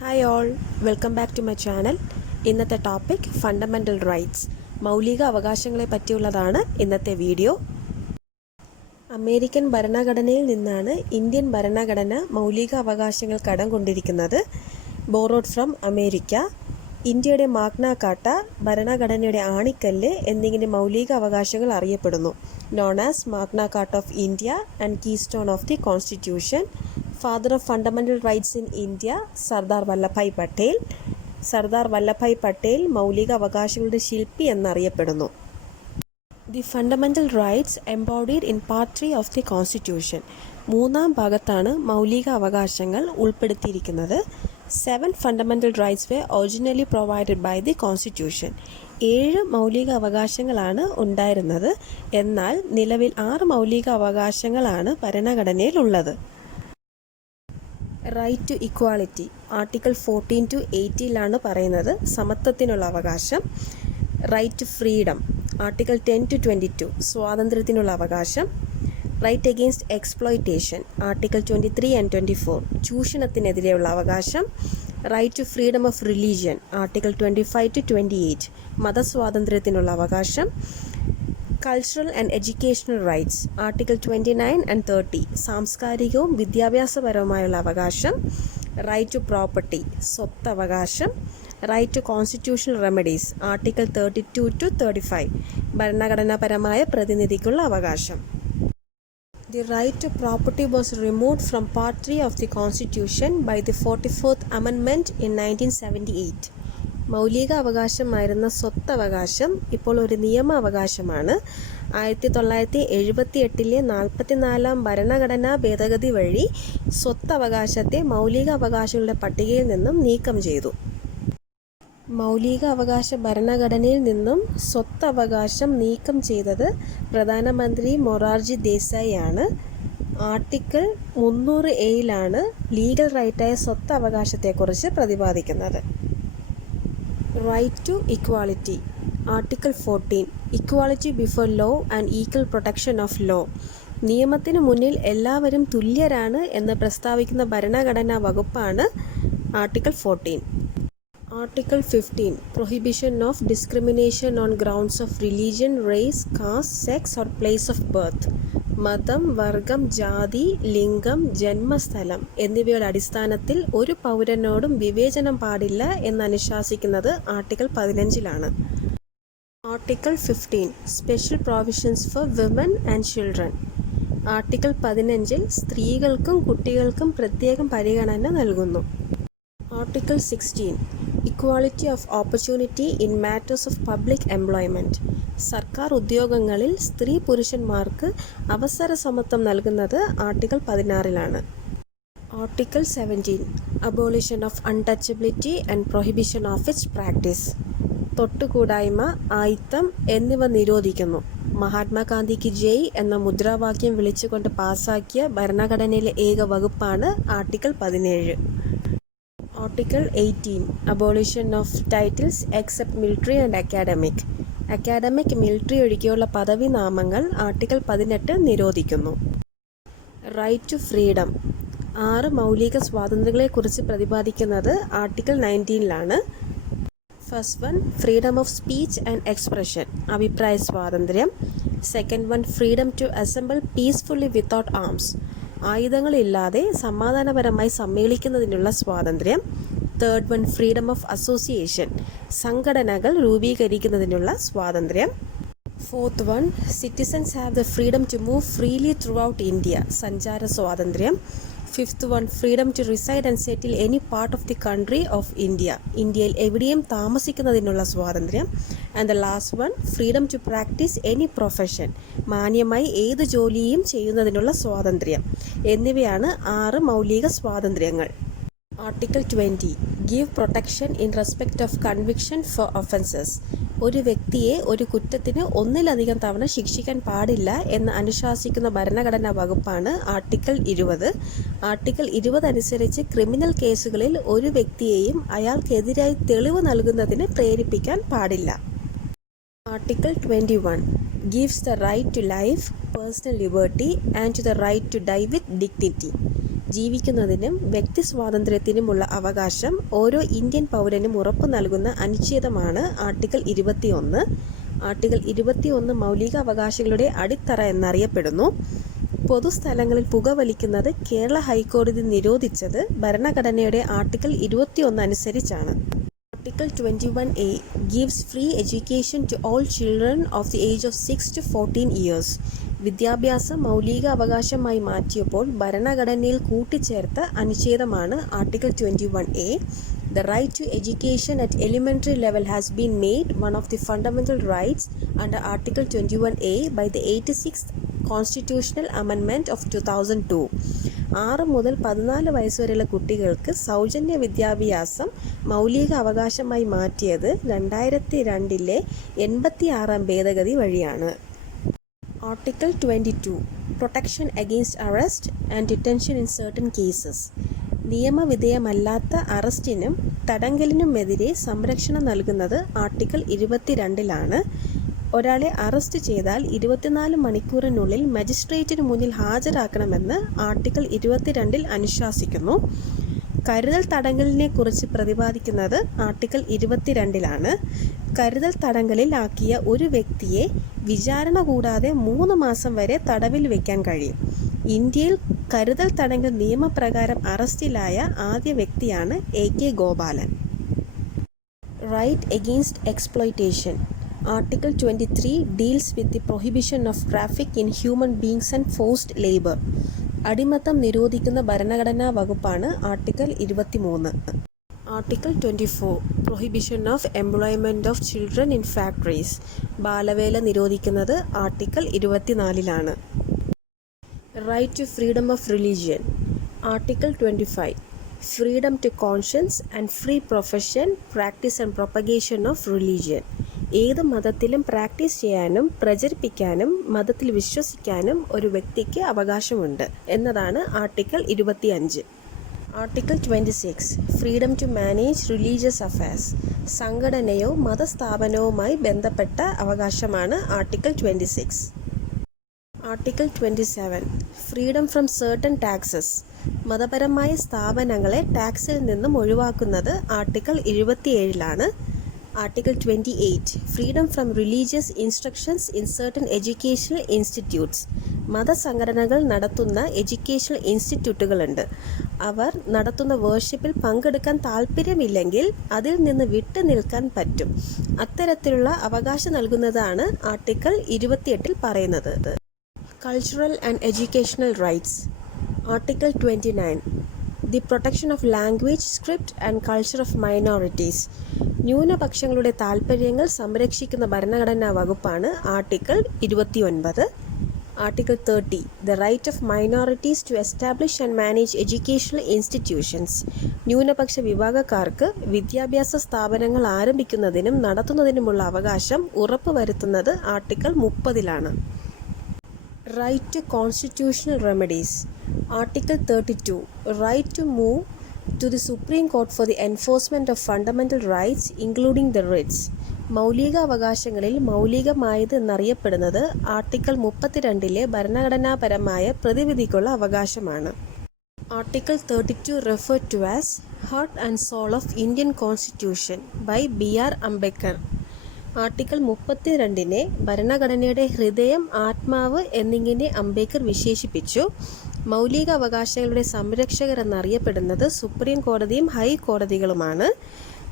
Hi all, welcome back to my channel. ഇന്നത്തെ topic fundamental rights, മൗലിക അവകാശങ്ങളെ പറ്റിയുള്ളതാണ് ഇന്നത്തെ വീഡിയോ. അമേരിക്കൻ ഭരണഘടനയിൽ നിന്നാണ് ഇന്ത്യൻ ഭരണഘടന മൗലിക അവകാശങ്ങൾ കടം കൊണ്ടിരിക്കുന്നത്. Borrowed from America. ഇന്ത്യയുടെ മാഗ്ന കാർട്ട, ഭരണഘടനയുടെ ആണിക്കല്ല് എന്നിങ്ങനെ മൗലിക അവകാശങ്ങൾ അറിയപ്പെടുന്നു. Known as Magna Carta of India and keystone of the constitution. Father of fundamental rights in India Sardar Vallabhbhai Patel. Sardar Vallabhbhai Patel മൗലിക അവകാശങ്ങളുടെ ശില്പി എന്നറിയപ്പെടുന്നു. The fundamental rights embodied in part 3 of the constitution. മൂന്നാം ഭാഗത്താണ് മൗലിക അവകാശങ്ങൾ ഉൾപ്പെടുത്തിയിരിക്കുന്നത്. 7 fundamental rights were originally provided by the constitution. 7 മൗലിക അവകാശങ്ങളാണ് ഉണ്ടായിരുന്നത്. എന്നാൽ നിലവിൽ 6 മൗലിക അവകാശങ്ങളാണ് ഭരണഘടനയിലുള്ളത്. Right to equality article 14 to 18 പറയുന്നത് സമത്വത്തിനുള്ള അവകാശം. Right to freedom article 10 to 22 സ്വാതന്ത്ര്യത്തിനുള്ള അവകാശം. Right against exploitation article 23 and 24 ചൂഷണത്തിനെതിരെയുള്ള അവകാശം. Right to freedom of religion article 25 to 28 മതസ്വാതന്ത്ര്യത്തിനുള്ള അവകാശം. Cultural and educational rights article 29 and 30 സാംസ്കാരികവും വിദ്യാഭ്യാസപരവുമായുള്ള അവകാശം. റൈറ്റ് ടു പ്രോപ്പർട്ടി സ്വത്തവകാശം. Right to constitutional remedies article 32 to 35 ഭരണഘടനാപരമായ പ്രതിനിധിക്കുള്ള അവകാശം. The right to property was removed from Part 3 of the Constitution by the 44th Amendment in 1978. മൗലിക അവകാശമായിരുന്ന സ്വത്തവകാശം ഇപ്പോൾ ഒരു നിയമ അവകാശമാണ്. 1978 44 ഭരണഘടനാ ഭേദഗതി വഴി സ്വത്തവകാശത്തെ മൗലിക അവകാശങ്ങളുടെ പട്ടികയിൽ നിന്നും നീക്കം ചെയ്തു. മൗലിക അവകാശ ഭരണഘടനയിൽ നിന്നും സ്വത്തവകാശം നീക്കം ചെയ്തത് പ്രധാനമന്ത്രി മൊറാർജി ദേശായി ആണ്. ആർട്ടിക്കിൾ 300A ലീഗൽ റൈറ്റായ സ്വത്തവകാശത്തെക്കുറിച്ച് പ്രതിപാദിക്കുന്നത്. Right to equality article 14 equality before law and equal protection of law. നിയമത്തിനു മുന്നിൽ എല്ലാവരും തുല്യരാണ് എന്ന് പ്രസ്താവിക്കുന്ന ഭരണഘടനാ വകുപ്പാണ് article 14. Article 15 prohibition of discrimination on grounds of religion, race, caste, sex or place of birth. മതം, വർഗം, ജാതി, ലിംഗം, ജന്മസ്ഥലം എന്നിവയുടെ അടിസ്ഥാനത്തിൽ ഒരു പൗരനോടും വിവേചനം പാടില്ല എന്ന് അനുശാസിക്കുന്നത് article 15. Article 15 special provisions for women and children. Article 15 സ്ത്രീകൾക്കും കുട്ടികൾക്കും പ്രത്യേകം പരിഗണന നൽകുന്നു. Article 16 equality of opportunity in matters of public employment. സർക്കാർ ഉദ്യോഗങ്ങളിൽ സ്ത്രീ പുരുഷന്മാർക്ക് അവസര സമത്വം നൽകുന്നത് article 16. Article 17 abolition of untouchability and prohibition of its practice. തൊട്ടുകൂടായ്മ, ആയിത്തം എന്നിവ നിരോധിക്കുന്നു. മഹാത്മാഗാന്ധിക്ക് ജയ് എന്ന മുദ്രാവാക്യം വിളിച്ചുകൊണ്ട് പാസാക്കിയ ഭരണഘടനയിലെ ഏക വകുപ്പാണ് article 17. Article 18 abolition of titles except military and academic. Academic, military ഒഴികെയുള്ള പദവി നാമങ്ങൾ ആർട്ടിക്കിൾ 18 നിരോധിക്കുന്നു. റൈറ്റ് ടു ഫ്രീഡം 6 മൗലിക സ്വാതന്ത്ര്യങ്ങളെക്കുറിച്ച് പ്രതിപാദിക്കുന്നത് article 19. First one freedom of speech and expression അഭിപ്രായ സ്വാതന്ത്ര്യം. Second one freedom to assemble peacefully without arms ആയുധങ്ങളില്ലാതെ സമാധാനപരമായി സമ്മേളിക്കുന്നതിനുള്ള സ്വാതന്ത്ര്യം. Third one freedom of association സംഘടനകൾ രൂപീകരിക്കുന്നതിനുള്ള സ്വാതന്ത്ര്യം. Fourth one citizens have the freedom to move freely through out India സഞ്ചാര സ്വാതന്ത്ര്യം. Fifth one freedom to reside and settle any part of the country of India ഇന്ത്യയിൽ എവിടെയും താമസിക്കുന്നതിനുള്ള സ്വാതന്ത്ര്യം. And the last one freedom to practise any profession മാന്യമായി ഏത് ജോലിയും ചെയ്യുന്നതിനുള്ള സ്വാതന്ത്ര്യം എന്നിവയാണ് 6 മൗലിക സ്വാതന്ത്ര്യങ്ങൾ. Article 20 give protection in respect of conviction for offences. ഒരു വ്യക്തിയെ ഒരു കുറ്റത്തിന് ഒന്നിലധികം തവണ ശിക്ഷിക്കാൻ പാടില്ല എന്ന് അനുശാസിക്കുന്ന ഭരണഘടനാ വകുപ്പാണ് ആർട്ടിക്കിൾ 20. ആർട്ടിക്കിൾ 20 അനുസരിച്ച് ക്രിമിനൽ കേസുകളിൽ ഒരു വ്യക്തിയെയും അയാൾക്കെതിരായി തെളിവ് നൽകുന്നതിന് പ്രേരിപ്പിക്കാൻ പാടില്ല. Article 21 gives the right to life, personal liberty and to the right to die with dignity. ജീവിക്കുന്നതിനും വ്യക്തി സ്വാതന്ത്ര്യത്തിനുമുള്ള അവകാശം ഓരോ ഇന്ത്യൻ പൗരനും ഉറപ്പു നൽകുന്ന അനുച്ഛേദമാണ് ആർട്ടിക്കിൾ 21. ആർട്ടിക്കിൾ 21 മൗലിക അവകാശങ്ങളുടെ അടിത്തറ എന്നറിയപ്പെടുന്നു. പൊതുസ്ഥലങ്ങളിൽ പുകവലിക്കുന്നത് കേരള ഹൈക്കോടതി നിരോധിച്ചത് ഭരണഘടനയുടെ ആർട്ടിക്കിൾ 21 അനുസരിച്ചാണ്. Article 21A gives free education to all children of the age of 6 to 14 years. വിദ്യാഭ്യാസം മൗലിക അവകാശമായി മാറ്റിയപ്പോൾ ഭരണഘടനയിൽ കൂട്ടിച്ചേർത്ത അനുച്ഛേദമാണ് article 21A. The right to education at elementary level has been made one of the fundamental rights under Article 21A by the 86th Constitutional Amendment of 2002. 6 മുതൽ 14 വയസ്സുവരെയുള്ള കുട്ടികൾക്ക് സൗജന്യ വിദ്യാഭ്യാസം മൗലിക അവകാശമായി മാറ്റിയത് 2002 86 ഭേദഗതി വഴിയാണ്. Article 22 protection against arrest and detention in certain cases. നിയമവിധേയമല്ലാത്ത അറസ്റ്റിനും തടങ്കലിനുമെതിരെ സംരക്ഷണം നൽകുന്നത് ആർട്ടിക്കിൾ 22 ഒരാളെ അറസ്റ്റ് ചെയ്താൽ 24 മണിക്കൂറിനുള്ളിൽ മജിസ്ട്രേറ്റിന് മുന്നിൽ ഹാജരാക്കണമെന്ന് ആർട്ടിക്കിൾ 22 അനുശാസിക്കുന്നു. കരുതൽ തടങ്കലിനെ കുറിച്ച് പ്രതിപാദിക്കുന്നത് ആർട്ടിക്കിൾ 22 കരുതൽ തടങ്കലിൽ ആക്കിയ ഒരു വ്യക്തിയെ വിചാരണ കൂടാതെ 3 മാസം വരെ തടവിൽ വയ്ക്കാൻ കഴിയും. ഇന്ത്യയിൽ കരുതൽ തടങ്കൽ നിയമപ്രകാരം അറസ്റ്റിലായ ആദ്യ വ്യക്തിയാണ് AK Gopalan. Right against exploitation. Article 23 deals with the prohibition of traffic in human beings and forced labor. അടിമത്തം നിരോധിക്കുന്ന ഭരണഘടനാ വകുപ്പാണ് article 23. Article 24 prohibition of employment of children in factories. ബാലവേല നിരോധിക്കുന്നത് article 24. Right to freedom of religion. Article 25 freedom to conscience and free profession, practice and propagation of religion. ഏത് മതത്തിലും practice ചെയ്യാനും പ്രചരിപ്പിക്കാനും മതത്തിൽ വിശ്വസിക്കാനും ഒരു വ്യക്തിക്ക് അവകാശമുണ്ട് എന്നതാണ് article 25. Article 26 freedom to manage religious affairs. സംഘടനയോ മതസ്ഥാപനവുമായി ബന്ധപ്പെട്ട അവകാശമാണ് article 26. Article 27 freedom from certain taxes. മതപരമായ സ്ഥാപനങ്ങളെ ടാക്സിൽ നിന്നും ഒഴിവാക്കുന്നത് article 27. Article 28 freedom from religious instructions in certain educational institutes. മതസംഘടനകൾ നടത്തുന്ന എഡ്യൂക്കേഷണൽ ഇൻസ്റ്റിറ്റ്യൂട്ടുകളുണ്ട്. അവർ നടത്തുന്ന വേർഷിപ്പിൽ പങ്കെടുക്കാൻ താല്പര്യമില്ലെങ്കിൽ അതിൽ നിന്ന് വിട്ടു നിൽക്കാൻ പറ്റും. അത്തരത്തിലുള്ള അവകാശം നൽകുന്നതാണ് ആർട്ടിക്കിൾ 28 പറയുന്നത്. Cultural and educational rights. Article 29 the protection of language, script and culture of minorities. ന്യൂനപക്ഷങ്ങളുടെ താൽപ്പര്യങ്ങൾ സംരക്ഷിക്കുന്ന ഭരണഘടനാ വകുപ്പാണ് article 29. Article 30 the right of minorities to establish and manage educational institutions. ന്യൂനപക്ഷ വിഭാഗക്കാർക്ക് വിദ്യാഭ്യാസ സ്ഥാപനങ്ങൾ ആരംഭിക്കുന്നതിനും നടത്തുന്നതിനുമുള്ള അവകാശം ഉറപ്പുവരുത്തുന്നത് article 30. Right to constitutional remedies. Article 32 right to move to the Supreme Court for the enforcement of fundamental rights including the writs. മൗലിക അവകാശങ്ങളിൽ മൗലികമായത് എന്നറിയപ്പെടുന്നത് ആർട്ടിക്കിൾ 32 ഭരണഘടനാപരമായ പ്രതിവിധിക്കുള്ള അവകാശമാണ്. Article 32 referred to as Heart and Soul of Indian Constitution by B.R. Ambedkar. Article 32 ഭരണഘടനയുടെ ഹൃദയം, ആത്മാവ് എന്നിങ്ങനെ അംബേദ്കർ വിശേഷിപ്പിച്ചു. മൗലിക അവകാശങ്ങളുടെ സംരക്ഷകർ എന്നറിയപ്പെടുന്നത് സുപ്രീം കോടതിയും ഹൈക്കോടതികളുമാണ്.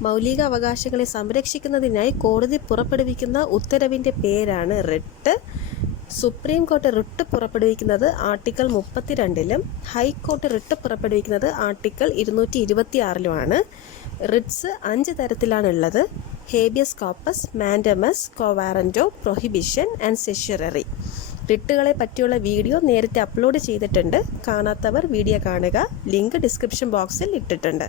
മൗലിക അവകാശങ്ങളെ സംരക്ഷിക്കുന്നതിനായി കോടതി പുറപ്പെടുവിക്കുന്ന ഉത്തരവിൻ്റെ പേരാണ് റിട്ട്. സുപ്രീം കോടതി റിട്ട് പുറപ്പെടുവിക്കുന്നത് ആർട്ടിക്കിൾ 32 ഹൈക്കോടതി റിട്ട് പുറപ്പെടുവിക്കുന്നത് ആർട്ടിക്കിൾ 226 റിട്ട്സ് 5 തരത്തിലാണുള്ളത്: habeas corpus, mandamus, quo warranto, prohibition and certiorari. റിട്ടുകളെ പറ്റിയുള്ള വീഡിയോ നേരത്തെ അപ്ലോഡ് ചെയ്തിട്ടുണ്ട്. കാണാത്തവർ വീഡിയോ കാണുക. ലിങ്ക് ഡിസ്ക്രിപ്ഷൻ ബോക്സിൽ ഇട്ടിട്ടുണ്ട്.